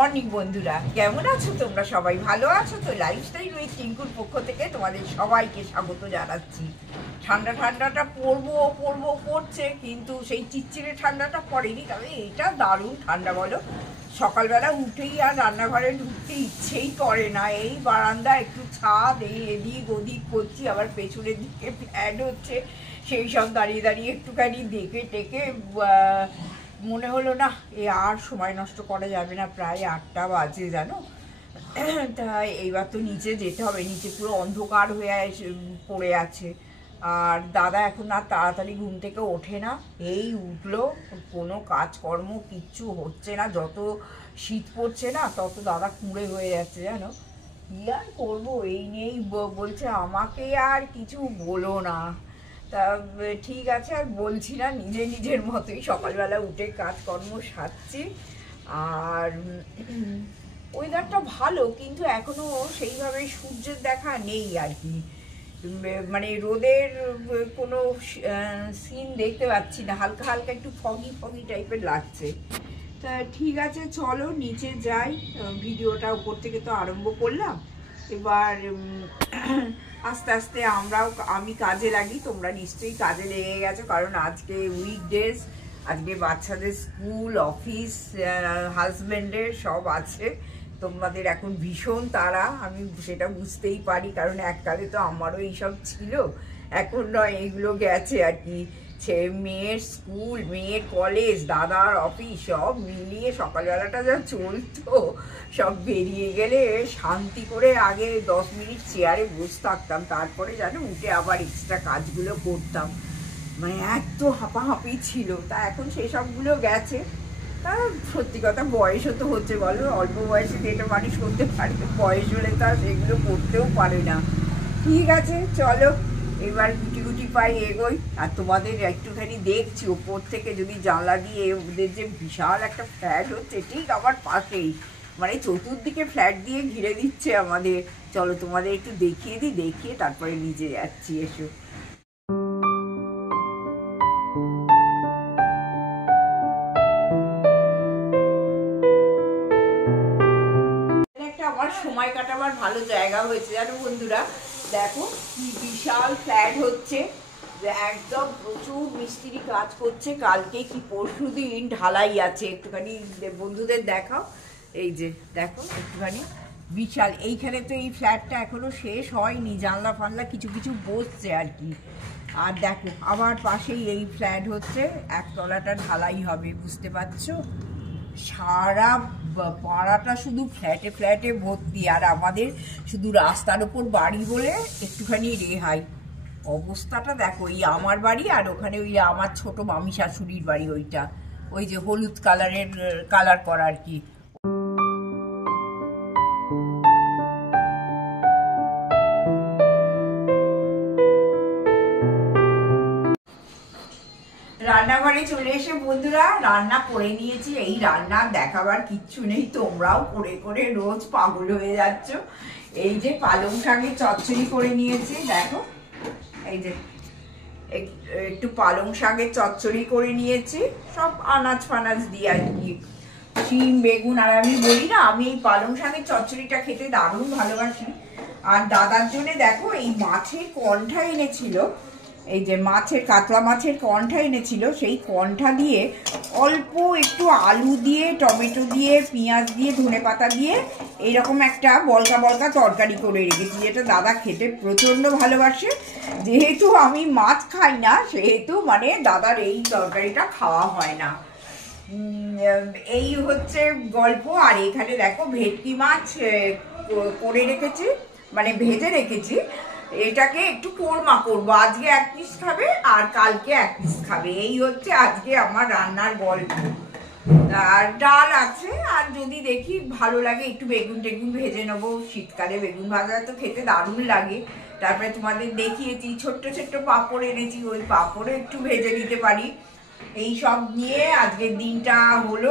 Morning বন্ধুরা, কেমন আছো তোমরা? সবাই ভালো আছো তো? লাইফস্টাইল উইথ টিঙ্কুর পক্ষ থেকে তোমাদের সবাইকে স্বাগত জানাচ্ছি। ঠান্ডাটা পড়ছে, কিন্তু সেই চিচ্চিরে ঠান্ডাটা পড়েনি। তবে এটা দারুণ ঠান্ডা বলো। সকালবেলা উঠেই আর রান্নাঘরে ঢুকতে ইচ্ছেই করে না। এই বারান্দা একটু ছাদ, এই এদিক ওদিক করছি, আবার পেছনের দিকে ফ্যান হচ্ছে, সেই সব দাঁড়িয়ে দাঁড়িয়ে একটুখানি দেখে টেকে মনে হলো না এ আর সময় নষ্ট করা যাবে না। প্রায় 8টা বাজে জানো। তাই এইবার তো নিচে যেতে হবে। নিচে পুরো অন্ধকার হয়ে পড়ে আছে। আর দাদা এখন আর তাড়াতাড়ি ঘুম থেকে ওঠে না। এই উঠলো, কোনো কাজকর্ম কিচ্ছু হচ্ছে না। যত শীত পড়ছে না তত দাদা কুঁড়ে হয়ে যাচ্ছে জানো। কি আর করবো, এই নিয়েই বলছে আমাকে আর কিছু বলো না। তা ঠিক আছে, আর বলছি না, নিজের মতোই সকালবেলা উঠে কাজকর্ম সারছি। আর ওয়েদারটা ভালো, কিন্তু এখনো সেইভাবে সূর্যের দেখা নেই আর কি। মানে রোদের কোনো সিন দেখতে পাচ্ছি না। হালকা হালকা একটু ফগি টাইপের লাগছে। তা ঠিক আছে, চলো নিচে যাই। ভিডিওটা উপর থেকে তো আরম্ভ করলাম। এবার আস্তে আস্তে আমি কাজে লাগি। তোমরা নিশ্চয়ই কাজে লেগে গেছো, কারণ আজকে উইকডেজ। আজকে বাচ্চাদের স্কুল, অফিস, হাজব্যান্ডের সব আছে। তোমাদের এখন ভীষণ তাড়া, আমি সেটা বুঝতেই পারি, কারণ এককালে তো আমারও এইসব ছিল। এখন নয়, এইগুলো গেছে আর কি। মেয়ের স্কুল, মেয়ের কলেজ, দাদার অফিস, সব মিলিয়ে সকালবেলাটা যা চলতো। সব বেরিয়ে গেলে শান্তি করে আগে 10 মিনিট চেয়ারে বসে থাকতাম, তারপরে জানো উঠে আবার এক্সট্রা কাজগুলো করতাম। মানে এত হাঁপাহাঁপি ছিল। তা এখন সেসবগুলো গেছে। তা সত্যি কথা, বয়সও তো হচ্ছে বলো। অল্প বয়সে যেটা মানুষ করতে পারে, বয়স হলে তা সেগুলো করতেও পারে না। ঠিক আছে, চলো এবার গুটি পাই এগোই। আর তোমাদের একটুখানি দেখছি ওপর থেকে, যদি জানলা দিয়ে ওদের যে বিশাল একটা ফ্ল্যাট হচ্ছে ঠিক আমার পাশেই, মানে চতুর্দিকে ফ্ল্যাট দিয়ে ঘিরে দিচ্ছে আমাদের। চলো তোমাদের একটু দেখিয়ে দিই, দেখিয়ে তারপরে নিচে যাচ্ছি। এসো। আমার সময় কাটাবার ভালো জায়গা হয়েছে জানো বন্ধুরা। দেখো কি বিশাল ফ্ল্যাট হচ্ছে, একদম প্রচুর মিস্ত্রি কাজ করছে। কালকে কি পরশুদিন ঢালাই আছে। একটুখানি বন্ধুদের দেখাও, এই যে দেখো একটুখানি বিশাল। এইখানে তো এই ফ্ল্যাটটা এখনো শেষ হয়নি, জানলা ফানলা কিছু বসছে আর কি। আর দেখো আমার পাশেই এই ফ্ল্যাট হচ্ছে, একতলাটা ঢালাই হবে, বুঝতে পারছো। সারা পাড়াটা শুধু ফ্ল্যাটে ভর্তি। আর আমাদের শুধু রাস্তার ওপর বাড়ি বলে একটুখানি রেহাই। অবস্থাটা দেখো, এই আমার বাড়ি আর ওখানে ওই আমার ছোট মামি শাশুড়ির বাড়ি, ওইটা ওই যে হলুদ কালার করা আর কি। রান্নাঘরে চলে এসে বন্ধুরা রান্না করে নিয়েছি। এই রান্না দেখাবার কিচ্ছু নেই, তোমরাও করে রোজ পাগল হয়ে যাচ্ছ। এই যে পালং শাকের চচ্চড়ি করে নিয়েছি, দেখো এই যে একটু পালং শাকের চচ্চড়ি করে নিয়েছি, সব আনাজ ফানাজ দিয়ে আর কি, শিম বেগুন। আর আমি বলি না, আমি এই পালং শাকের চচ্চড়িটা খেতে দারুণ ভালোবাসি। আর দাদার জন্য দেখো এই মাছের কণ্ঠা এনেছিল, এই যে কাতলা মাছের কণ্ঠা এনেছিল, সেই কণ্ঠা দিয়ে অল্প একটু আলু দিয়ে, টমেটো দিয়ে, পেঁয়াজ দিয়ে, ধনেপাতা দিয়ে এইরকম একটা বলকা তরকারি করে রেখেছি, যেটা দাদা খেতে প্রচণ্ড ভালোবাসে। যেহেতু আমি মাছ খাই না, সেহেতু মানে দাদার এই তরকারিটা খাওয়া হয় না। এই হচ্ছে গল্প। আর এখানে দেখো ভেটকি মাছ করে রেখেছি, মানে ভেজে রেখেছি। এটাকে একটু কোরমা করবো। আজকে 1 পিস খাবে আর কালকে 1 পিস খাবে। এই হচ্ছে আজকে আমার রান্নার গল্প। আর ডাল আছে, আর যদি দেখি ভালো লাগে একটু বেগুন টেগুন ভেজে নেবো। শীতকালে বেগুন ভাজা তো খেতে দারুণ লাগে। তারপরে তোমাদের দেখিয়েছি ছোট্ট পাঁপড় এনেছি, ওই পাঁপড়ও একটু ভেজে নিতে পারি। এই সব নিয়ে আজকের দিনটা হলো।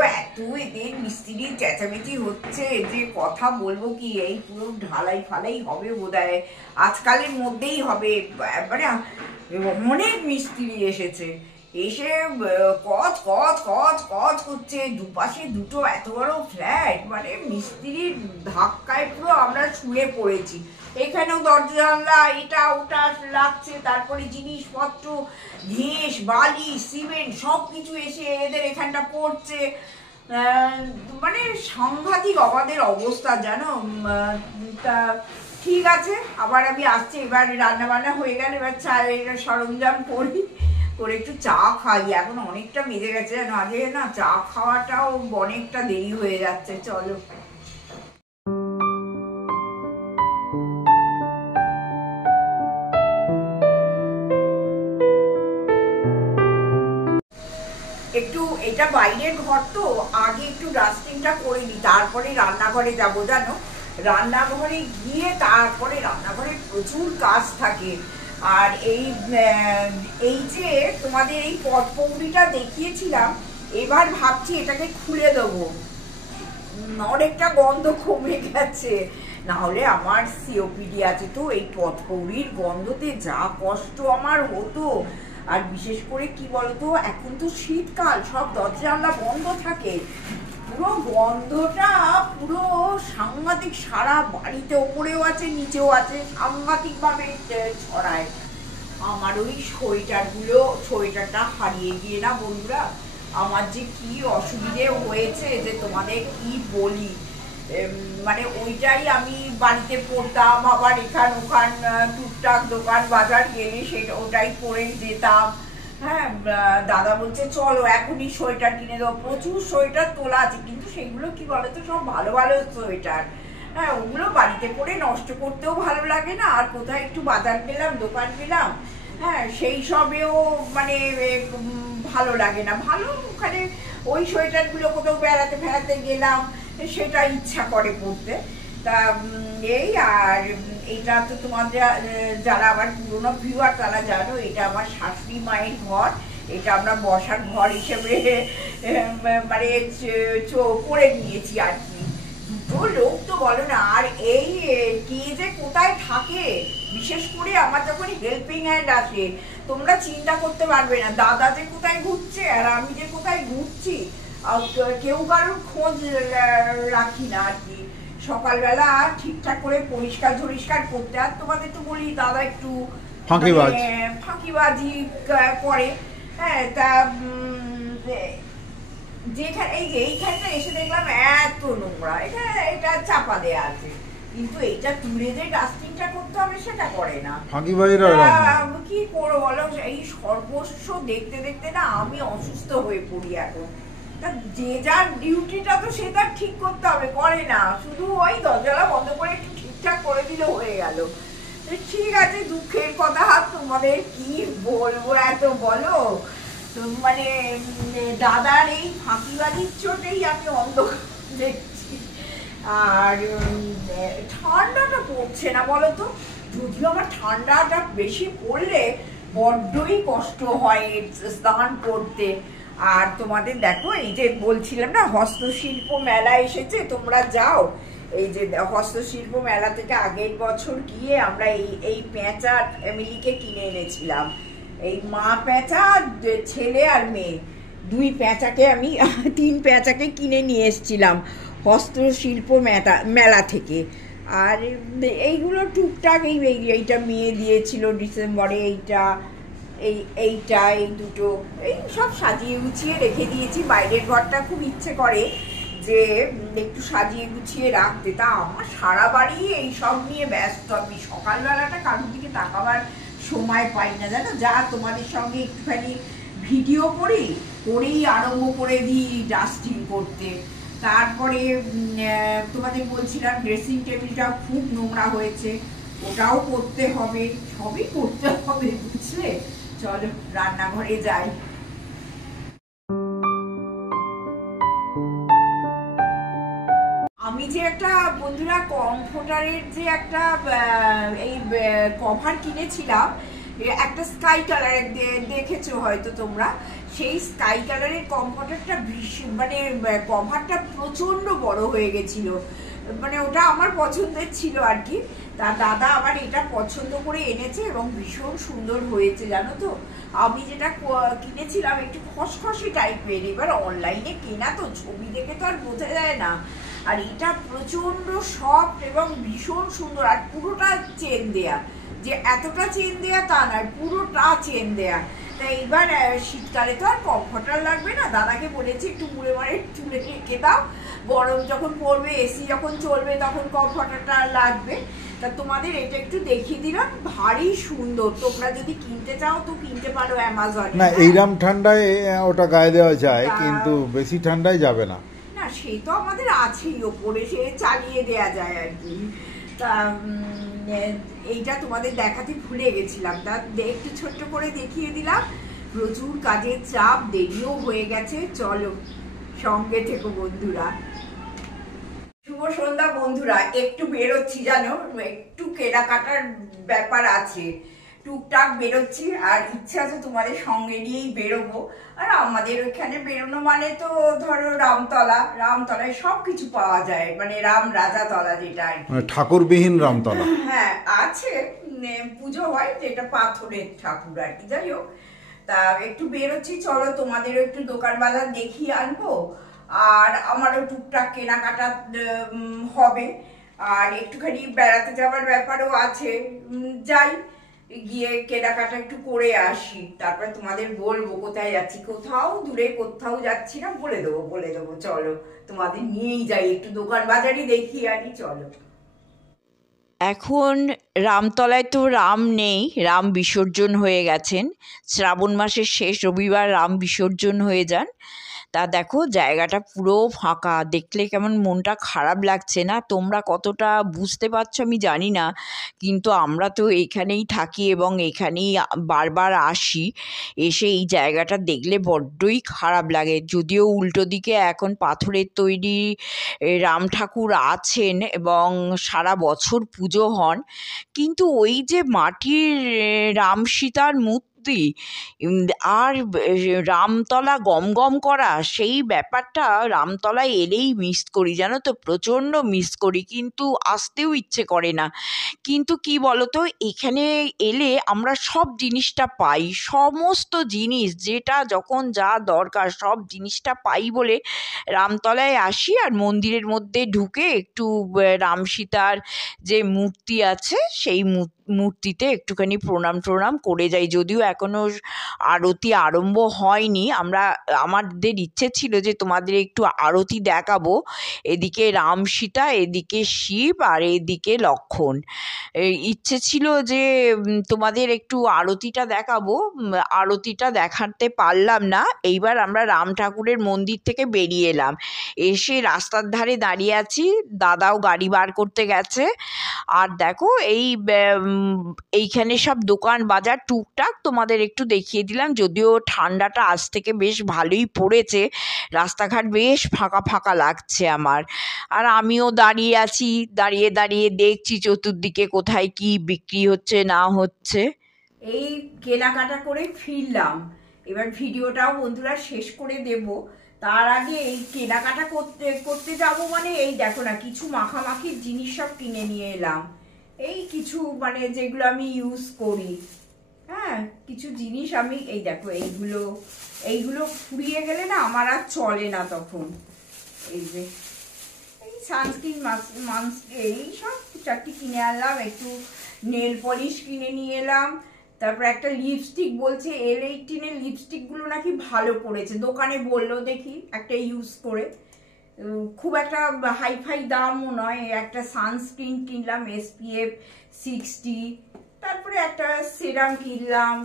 এদের মিস্ত্রি চেঁচামেচি হচ্ছে যে কথা বলবো কি। এই পুরো ঢালাই ফালাই হবে বোধহয়, আজকালের মধ্যেই হবে। মানে অনেক মিস্ত্রি এসেছে, এসে কচ কচ কচ কচ করছে। দুপাশে দুটো এত বড় ফ্ল্যাট, মানে মিস্ত্রির ধাক্কায় পুরো আমরা শুয়ে পড়েছি। এখানেও দরজা জানলা এটা ওটা লাগছে, তারপরে জিনিসপত্র ঘেঁষ বালি সিমেন্ট সব কিছু এসে এদের এখানটা পড়ছে। মানে সাংঘাতিক আমাদের অবস্থা জানো। তা ঠিক আছে, আবার আমি আসছি, এবার রান্না বান্না হয়ে গেল, এবার চায়ের সরঞ্জাম করি, করে একটু চা খাই। এখন অনেকটা মেজে গেছে জানো, আগে না চা খাওয়াটাও অনেকটা দেরি হয়ে যাচ্ছে। চলো একটু, এটা বাইরের ঘর তো আগে একটু ডাস্টিংটা করে নিই, তারপরে রান্নাঘরে যাবো জানো। রান্নাঘরে গিয়ে তারপরে রান্নাঘরে প্রচুর কাজ থাকে। আর এই যে তোমাদের এই পটপৌরিটা দেখিয়েছিলাম, এবার ভাবছি এটাকে খুলে দেবো, অনেকটা গন্ধ কমে গেছে। না হলে আমার সিওপিডি আছে তো, এই পটপৌরির গন্ধতে যা কষ্ট আমার হতো। আর বিশেষ করে কি বলতো, এখন তো শীতকাল, সব দরজা জানলা বন্ধ থাকে, পুরো গন্ধটা পুরো সাংঘাতিক, সারা বাড়িতে ওপরেও আছে নিচেও আছে, সাংঘাতিক ভাবে ছড়ায়। আমার ওই সোয়েটারটা হারিয়ে গিয়ে না বন্ধুরা, আমার যে কি অসুবিধে হয়েছে যে তোমাদের কি বলি। মানে ওইটাই আমি বাড়িতে পড়তাম, আবার এখান ওখান টুকটাক দোকান বাজার গেলে সেটা ওটাই পরে যেতাম। হ্যাঁ, দাদা বলছে চলো এখনই সোয়েটার কিনে দেবো। প্রচুর সোয়েটার তোলা আছে, কিন্তু সেগুলো কি বলতো সব ভালো ভালো সোয়েটার। হ্যাঁ, ওগুলো বাড়িতে পরে নষ্ট করতেও ভালো লাগে না, আর কোথায় একটু বাজার গেলাম দোকান গেলাম, হ্যাঁ সেই সবেও মানে ভালো লাগে না। ভালো ওখানে ওই সোয়েটারগুলো কোথাও বেড়াতে ফেরাতে গেলাম সেটা ইচ্ছা করে পড়তে। তা এই, আর এটা তো তোমাদের যারা আমার পুরোনো ভিউয়ার তারা জানো, এটা আমার শাশুড়ি মায়ের ঘর। এটা আমরা বসার ঘর হিসেবে মানে করে নিয়েছি আর কি। দুটো লোক তো বলো না। আর এই কে যে কোথায় থাকে, বিশেষ করে আমার যখন হেল্পিং হ্যান্ড আসে, তোমরা চিন্তা করতে পারবে না দাদা যে কোথায় ঘুরছে আর আমি যে কোথায় ঘুরছি, কেউ কারোর খোঁজ রাখি না আর কি। সকালবেলা ঠিকঠাক করে পরিষ্কার করতে, আর তোমাদের তো বলি দাদা একটু ফাঁকিবাজি করে। হ্যাঁ, তা যেখানে এইখানটা এসে দেখলাম এত নোংরা, এটা চাপা দেয়া আছে, কিন্তু এইটা তুলে যে ডাস্টিংটা করতে হবে সেটা করে না। কি করবো বলো, এই সর্বস্ব দেখতে দেখতে না আমি অসুস্থ হয়ে পড়ি এখন। তা যে যার ডিউটিটা তো সে তার ঠিক করতে হবে, করে না, শুধু ওই দরজাটা বন্ধ করে একটু ঠিকঠাক করে দিলে হয়ে গেল। ঠিক আছে, দুঃখের কথা তোমাদের কি বলবো এত বলো। মানে দাদার এই ফাঁকিবাজির চোটেই আমি অন্ধকার দেখছি। আর ঠান্ডাটা পড়ছে না বলো তো, যদিও আমার ঠান্ডাটা বেশি পড়লে বড্ডই কষ্ট হয় স্নান করতে। আর তোমাদের দেখো, এই যে বলছিলাম না হস্তশিল্প মেলা এসেছে, তোমরা যাও। এই যে হস্তশিল্প মেলা থেকে আগের বছর গিয়ে আমরা এই পেঁচা ফ্যামিলিকে কিনে এনেছিলাম। এই মা পেঁচা, ছেলে আর মেয়ে, দুই পেঁচাকে আমি 3 পেঁচাকে কিনে নিয়ে এসেছিলাম হস্তশিল্প মেলা থেকে। আর এইগুলো টুকটাক এইটা মেয়ে দিয়েছিল ডিসেম্বরে, এইটা এই দুটো এই সব সাজিয়ে গুছিয়ে রেখে দিয়েছি। বাইরের ঘরটা খুব ইচ্ছে করে যে একটু সাজিয়ে গুছিয়ে রাখতে, তা আমার সারা বাড়ি এই সব নিয়ে ব্যস্ত। আমি সকালবেলাটা কারোর দিকে তাকাবার সময় পাই না জানো। যা তোমাদের সঙ্গে একটুখানি ভিডিও করেই আরম্ভ করে দিই ডাস্টিং করতে। তারপরে তোমাদের বলছিলাম ড্রেসিং টেবিলটা খুব নোংরা হয়েছে, ওটাও করতে হবে, সবই করতে হবে বুঝলে। চলো রান্নাঘরে যাই। আমি যে একটা বন্ধুরা কমফোর্টারের যে একটা এই কভার কিনেছিলাম, একটা স্কাই কালারের, দেখেছো হয়তো তোমরা। সেই স্কাই কালারের কমফোর্টারটা মানে কভারটা প্রচন্ড বড় হয়ে গেছিল, মানে ওটা আমার পছন্দের ছিল আর কি। তা দাদা আবার এটা পছন্দ করে এনেছে এবং ভীষণ সুন্দর হয়েছে জানো তো। আমি যেটা কিনেছিলাম একটু খসখসে টাইপের, এবার অনলাইনে কেনা তো ছবি দেখে তো আর বোঝা যায় না। আর এটা প্রচন্ড সফট এবং ভীষণ সুন্দর, আর পুরোটা চেন দেয়া, যে এতটা চেন দেয়া তা নয়, পুরোটা চেন দেয়া। তা এইবার শীতকালে তো আর কমফর্টার লাগবে না, দাদাকে বলেছি একটু মুড়ে মারে তুলে রেখে দাও, গরম যখন পড়বে এসি যখন চলবে তখন কমফর্টারটা লাগবে। তা তোমাদের এটা একটু দেখিয়ে দিলাম, ভারী সুন্দর। তোমরা যদি কিনতে চাও তো কিনতে পারো অ্যামাজনে। না এইরকম ঠান্ডায় ওটা গায়ে দেওয়া যায়, কিন্তু বেশি ঠান্ডায় যাবে না। না সেই তো আমাদের আছেই ওপরে, সে চালিয়ে দেয়া যায় আর কি। তা এইটা তোমাদের দেখাতে ভুলে গেছিলাম, তা একটু ছোট্ট করে দেখিয়ে দিলাম। প্রচুর কাজের চাপ, দেরিও হয়ে গেছে, চলো সঙ্গে থেকো বন্ধুরা। শুভ সন্ধ্যা বন্ধুরা, একটু বেরোচ্ছি জানো, একটু কেনাকাটার ব্যাপার আছে, টুকটাক বেরোচ্ছি, আর ইচ্ছা আছে তোমাদের সঙ্গে নিয়েই বেরোবো। আর আমাদের ওইখানে বেরোনো মানে তো ধরো রামতলায় সবকিছু পাওয়া যায়, মানে রাম রাজাতলা যেটা আর কি, ঠাকুরবিহীন রামতলা। হ্যাঁ আছে, পুজো হয় যেটা পাথরের ঠাকুর আর কি। যাই হোক, তা একটু বেরোচ্ছি, চলো তোমাদেরও একটু দোকান বাজার দেখিয়ে আনবো, আর আমারও টুকটাক কেনাকাটা হবে, আর একটুখানি বেড়াতে যাওয়ার ব্যাপারও আছে, যাই গিয়ে কেনাকাটা একটু করে আসি, তারপরে তোমাদের বলবো কোথায় যাচ্ছি। কোথাও দূরে কোথাও যাচ্ছি না, বলে দেবো, চলো তোমাদের নিয়েই যাই, একটু দোকান বাজারই দেখিয়ে আনি, চলো। এখন রামতলায় তো রাম নেই, রাম বিসর্জন হয়ে গেছেন। শ্রাবণ মাসের শেষ রবিবার রাম বিসর্জন হয়ে যান। তা দেখো জায়গাটা পুরো ফাঁকা, দেখলে কেমন মনটা খারাপ লাগছে না? তোমরা কতটা বুঝতে পারছো আমি জানি না, কিন্তু আমরা তো এখানেই থাকি এবং এখানেই বারবার আসি, এসে এই জায়গাটা দেখলে বড্ডই খারাপ লাগে। যদিও উল্টো দিকে এখন পাথরের তৈরি রাম ঠাকুর আছেন এবং সারা বছর পুজো হন, কিন্তু ওই যে মাটির রাম সীতার মূর্তি আর রামতলা গম করা, সেই ব্যাপারটা রামতলায় এলেই মিস করি জানো তো, প্রচণ্ড মিস করি, কিন্তু আসতেও ইচ্ছে করে না। কিন্তু কি বলতো, এখানে এলে আমরা সব জিনিসটা পাই, সমস্ত জিনিস যেটা যখন যা দরকার সব জিনিসটা পাই বলে রামতলায় আসি, আর মন্দিরের মধ্যে ঢুকে একটু রাম সীতার যে মূর্তি আছে সেই মূর্তিতে একটুখানি প্রণাম করে যাই। যদিও এখনও আরতি আরম্ভ হয়নি, আমাদের ইচ্ছে ছিল যে তোমাদের একটু আরতি দেখাবো, এদিকে রাম সীতা, এদিকে শিব, আর এদিকে লক্ষ্মণ। ইচ্ছে ছিল যে তোমাদের একটু আরতিটা দেখাবো, আরতিটা দেখাতে পারলাম না। এইবার আমরা রাম ঠাকুরের মন্দির থেকে বেরিয়ে এলাম, এসে রাস্তার ধারে দাঁড়িয়ে আছি, দাদাও গাড়ি বার করতে গেছে। আর দেখো এইখানে সব দোকান বাজার টুকটাক তোমাদের একটু দেখিয়ে দিলাম। যদিও ঠান্ডাটা আজ থেকে বেশ ভালোই পড়েছে, রাস্তাঘাট বেশ ফাঁকা লাগছে আমার। আর আমিও দাঁড়িয়ে আছি, দাঁড়িয়ে দেখছি চতুর্দিকে কোথায় কি বিক্রি হচ্ছে না হচ্ছে। এই কেনাকাটা করে ফিরলাম, এবার ভিডিওটাও বন্ধুরা শেষ করে দেব। তার আগে এই কেনাকাটা করতে যাব মানে এই দেখো না, কিছু মাখামাখির জিনিস সব কিনে নিয়ে এলাম। এই কিছু মানে যেগুলো আমি ইউজ করি, হ্যাঁ কিছু জিনিস আমি, এই দেখো এইগুলো ফুরিয়ে গেলে না আমার আর চলে না তখন। এই যে এই সানস্ক্রিন এই সব চারটি কিনে আনলাম, একটু নেল পলিশ কিনে নিয়ে এলাম, তারপর একটা লিপস্টিক, বলছে L18 এর লিপস্টিকগুলো নাকি ভালো পড়েছে, দোকানে বললো, দেখি একটা ইউজ করে, খুব একটা হাইফাই দামও নয়। একটা সানস্ক্রিন কিনলাম SPF 60, তারপরে একটা সিরাম কিনলাম,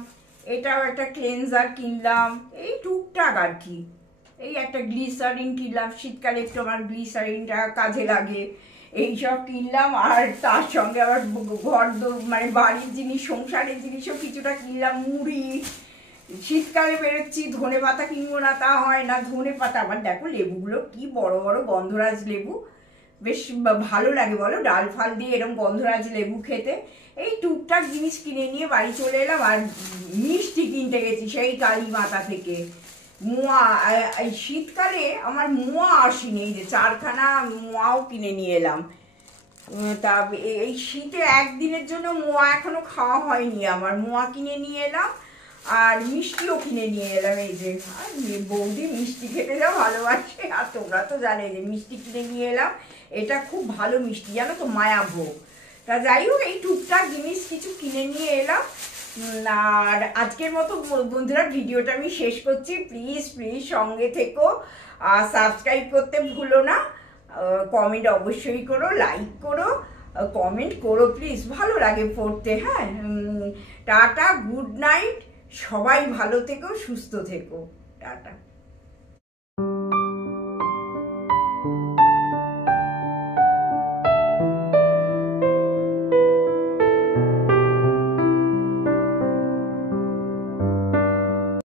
এটাও একটা ক্লেনজার কিনলাম, এই টুকটাক আর কি। এই একটা গ্লিসারিন কিনলাম, শীতকালে একটু আমার গ্লিসারিনটা কাজে লাগে, এইসব কিনলাম। আর তার সঙ্গে আবার মানে বাড়ির জিনিস, সংসারের জিনিসও কিছুটা কিনলাম, মুড়ি, শীতকালে বেরোচ্ছি, ধনে পাতা কিনবো না তা হয় না, ধনে পাতা। আবার দেখো লেবুগুলো কি বড় বড় গন্ধরাজ লেবু, বেশ ভালো লাগে বলো ডাল ফাল দিয়ে এরকম গন্ধরাজ লেবু খেতে। এই টুকটাক জিনিস কিনে নিয়ে বাড়ি চলে এলাম। আর মিষ্টি কিনতে গেছি সেই কালীমাতা থেকে, মোয়া, এই শীতকালে আমার মোয়া আসেনি, এই যে 4খানা মোয়াও কিনে নিয়ে এলাম। তা এই শীতে একদিনের জন্য মোয়া এখনো খাওয়া হয়নি আমার। মোয়া কিনে নিয়ে এলাম আর মিষ্টিও কিনে নিয়ে এলাম। এই যে বৌদি মিষ্টি খেতে যা ভালোবাসে, আর তোমরা তো জানে যে মিষ্টি কিনে নিয়ে এলাম। এটা খুব ভালো মিষ্টি জানো তো, মায়াভোগ। তা যাই হোক এই টুকটাক জিনিস কিছু কিনে নিয়ে এলাম। আর আজকের মতো বন্ধুরা ভিডিওটা আমি শেষ করছি। প্লিজ প্লিজ সঙ্গে থেকো, আর সাবস্ক্রাইব করতে ভুলো না, কমেন্ট অবশ্যই করো, লাইক করো, কমেন্ট করো প্লিজ, ভালো লাগে পড়তে। হ্যাঁ, টাটা, গুড নাইট, সবাই ভালো থেকো, সুস্থ থেকো, টাটা।